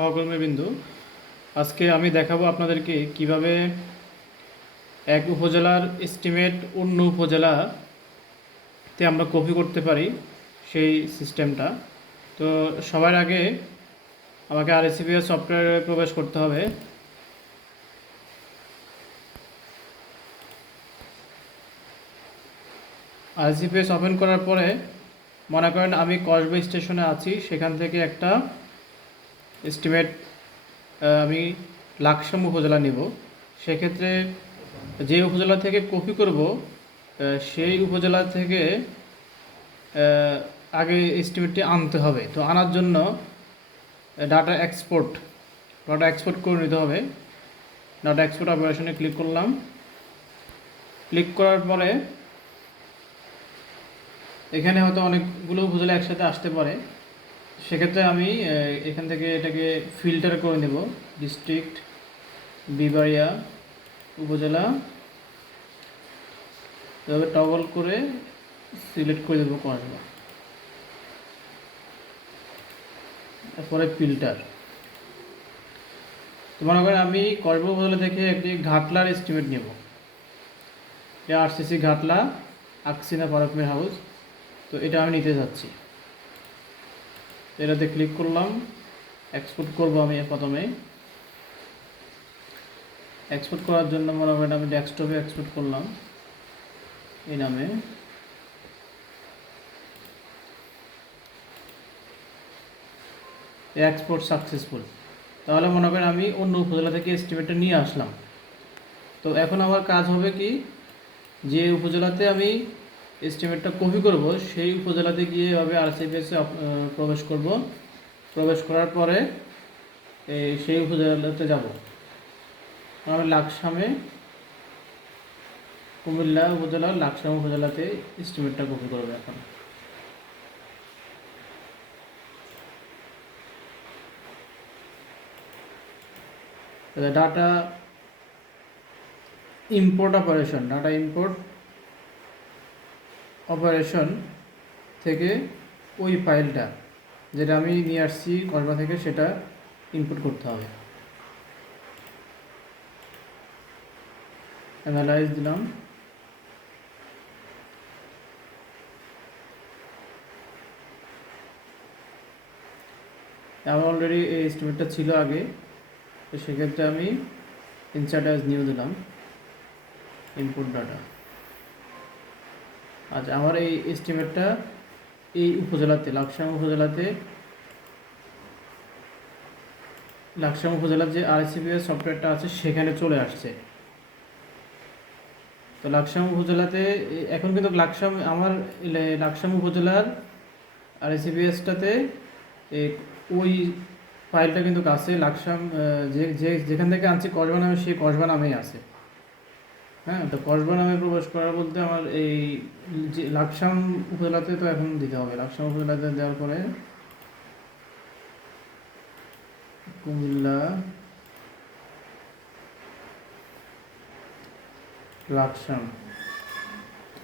সহকর্মীবৃন্দ, আজকে আমি দেখাবো আপনাদেরকে কিভাবে এক উপজেলার এস্টিমেট অন্য উপজেলাতে আমরা কপি করতে পারি সেই সিস্টেমটা। তো সবার আগে আমাকে আরএসিপিএস সফটওয়্যারে প্রবেশ করতে হবে। আরএসিপিএস ওপেন করার পরে মনে করেন আমি কসবা স্টেশনে আছি, সেখান থেকে একটা এস্টিমেট আমি লাকসাম উপজেলা নিব। সেক্ষেত্রে যে উপজেলা থেকে কপি করব সেই উপজেলা থেকে আগে এস্টিমেটটি আনতে হবে। তো আনার জন্য ডাটা এক্সপোর্ট করে নিতে হবে। ডাটা এক্সপোর্ট অপারেশনে ক্লিক করলাম। ক্লিক করার পরে এখানে হয়তো অনেকগুলো উপজেলা একসাথে আসতে পারে। সেক্ষেত্রে আমি এখান থেকে এটাকে ফিল্টার করে নেব। ডিস্ট্রিক্ট, বিবাড়িয়া উপজেলা, এভাবে টগল করে সিলেক্ট করে দেবো কসবা। তারপরে ফিল্টার। তো মনে করেন আমি কসবা উপজেলা থেকে একটি ঘাটলার এস্টিমেট নেব। এটা আরসিসি ঘাটলা, আকসিনা পারকমের হাউস। তো এটা আমি নিতে যাচ্ছি। এটাতে ক্লিক করলাম। এক্সপোর্ট করব আমি প্রথমে। এক্সপোর্ট করার জন্য মনে করেন আমি ডেস্কটপে এক্সপোর্ট করলাম এই নামে। Export successful. তাহলে মনে করেন আমি অন্য উপজেলা থেকে এস্টিমেটটা নিয়ে আসলাম। তো এখন আমার কাজ হবে কি, যে উপজেলাতে আমি এস্টিমেটটা কপি করব সেই উপজেলাতে গিয়ে এভাবে আরসিপিএসে প্রবেশ করব। প্রবেশ করার পরে সেই উপজেলাতে যাব। আমি লাকসামে, কুমিল্লা উপজেলার লাকসাম উপজেলাতে এস্টিমেটটা কপি করব। এখন ডাটা ইম্পোর্ট অপারেশন থেকে ওই ফাইলটা যেটা আমি নিয়ে আসছি কসবা থেকে সেটা ইনপুট করতে হবে। অ্যানালাইজ দিলাম। আমার অলরেডি এই এস্টিমেটটা ছিল আগে, তো সেক্ষেত্রে আমি ইনসার্ট অ্যাজ নিউ দিলাম, ইনপুট ডাটা। আচ্ছা, আমার এই এস্টিমেটটা এই উপজেলাতে লাকসাম উপজেলার যে আরসিপিএস সফটওয়্যারটা আছে সেখানে চলে আসছে। তো লাকসাম উপজেলাতে এখন কিন্তু লাকসাম উপজেলার আরসিপিএসটাতে ওই ফাইলটা কিন্তু আছে। লাকসাম যেখান থেকে আনছি কসবা নামে, সেই কসবা নামেই আছে। হ্যাঁ, তো কসবা নামে প্রবেশ করা বলতে আমার এই যে লাকসাম উপজেলাতে তো এখন দিতে হবে। লাকসাম উপজেলাতে দেওয়ার পরে কুমিল্লা লাকসাম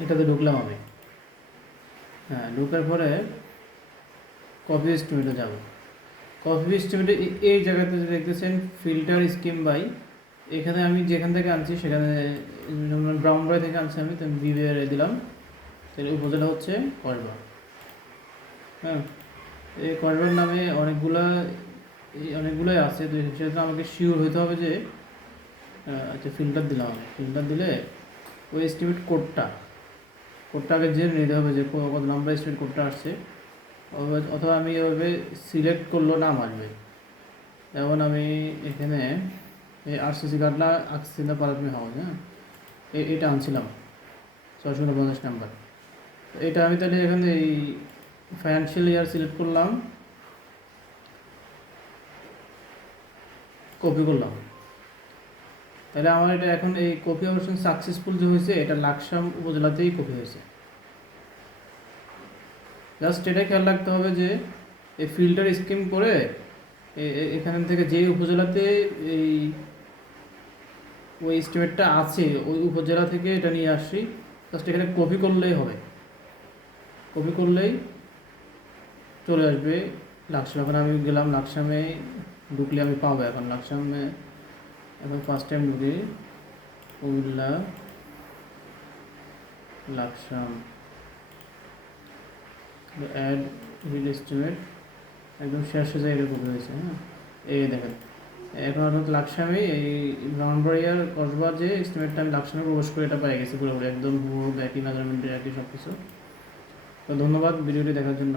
এটাতে ঢুকলাম আমি। হ্যাঁ, ঢুকার পরে কপি এস্টিমেটে যাব। কপি এস্টিমেটে এই জায়গাতে দেখতেছেন ফিল্টার স্কিম বাই। এখানে আমি যেখান থেকে আনছি সেখানে ব্রাউনবাড়ি থেকে আনছি আমি, তো বিবিআর দিলাম। তাহলে উপজেলা হচ্ছে কসবা। হ্যাঁ, এই কসবার নামে অনেকগুলোই আছে। তো সেক্ষেত্রে আমাকে শিওর হতে হবে যে আচ্ছা, ফিল্টার দিলাম আমি। ফিল্টার দিলে ওই এস্টিমেট কোডটা আগে জেনে নিতে হবে যে কত নাম্বার এস্টিমেট কোডটা আসছে। অথবা আমি এভাবে সিলেক্ট করলেও নাম আসবে। যেমন আমি এখানে এই আরসিসি ঘাটলা আকসিনা পারকমি হাউস, হ্যাঁ, এটা আনছিলাম 649 নাম্বার। এটা আমি তাহলে এখানে এই ফাইন্যান্সিয়াল ইয়ার সিলেক্ট করলাম, কপি করলাম। তাহলে আমার এটা এখন এই কপি অপারেশন সাকসেসফুল যে হয়েছে, এটা লাকসাম উপজেলাতেই কপি হয়েছে। জাস্ট এটা খেয়াল রাখতে হবে যে এই ফিল্টার স্কিম করে এখান থেকে যে উপজেলাতে ওই এস্টিমেটটা আছে ওই উপজেলা থেকে এটা নিয়ে আসছি। জাস্ট এখানে কপি করলেই হবে। কপি করলেই চলে আসবে লাকসাম। এখন আমি গেলাম লাকসামে, ঢুকলে আমি পাবো। এখন লাকসামে এখন ফার্স্ট টাইম ঢুকি, কুমিল্লা লাকসাম, অ্যাড হিল এস্টিমেট একদম শেষে যায় এরকম হয়েছে। হ্যাঁ, এই দেখেন এখন অর্থাৎ লাকসামে এই ব্রাহ্মণবাড়িয়ার কসবা যে এস্টিমেটটা আমি লাকসামে প্রবেশ করে এটা পাই গেছি পুরোপুরি একদম পুরো একই মেজারমেন্টের একই সব কিছু। তো ধন্যবাদ ভিডিওটি দেখার জন্য।